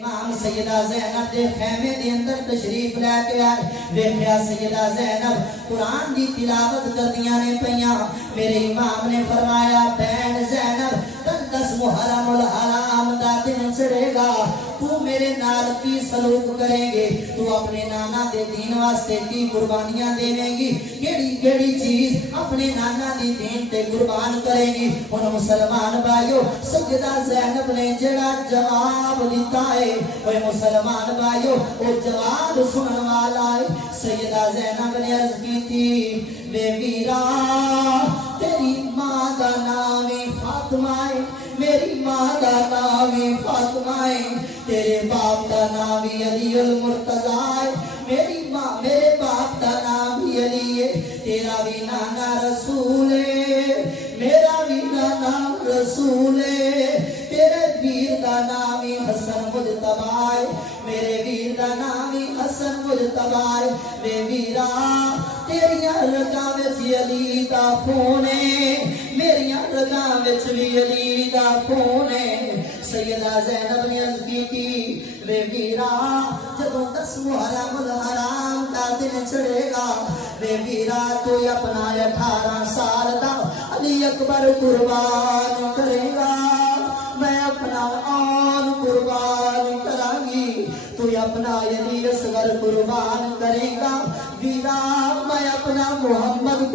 امام سیدہ زینب دے خیمے دے اندر تشریف لے کے آئے ویکھیا سیدہ زینب قرآن دی تلاوت کردیاں نے پیاں میرے امام نے فرمایا بہن زینب کل 10 محرم الحرام دا دن چڑھے گا تو میرے نال کی سلوک کریں گے تو اپنے نانا دے دین واسطے کی قربانیاں دیں گی کیڑی چیز اپنے نانا دی دین تے قربان کریں گی ان مسلمان بھائیو سیدہ زینب نے جڑا جواب دیتا ہے وہ مسلمان بھائیو وہ جواب سنن والا ہے سیدہ زینب نے عرض کی تھی بے ویرا تیری ماں دا نام فاطمہ ہے میری ماں دا نام فاطمہ ہے تیرے باپ دا نام علی المرتضیٰ ہے میرے باپ دا نام علی ہے تیرا بھی نانا رسول ہے میرا بھی نانا رسول ہے تیرے ویر دا نام حسن مجتبی ہے میرے ویر دا نام حسن مجتبی ہے بے ویرا تیریاں رگاں وچ علی دا خون ہے میریاں رگاں وچ بھی علی دا خون ہے سیدہ زینب نے عرض کی تھی بے ویرا جدوں 10 محرم الحرام دا دن چڑھے گا بے ویرا تو اپنا 18 سال دا علی اکبر قربان کرے گا میں اپنا آن قربان کروں گی تو اپنا علی اصغر قربان کرے گا ویرا میں اپنا محمد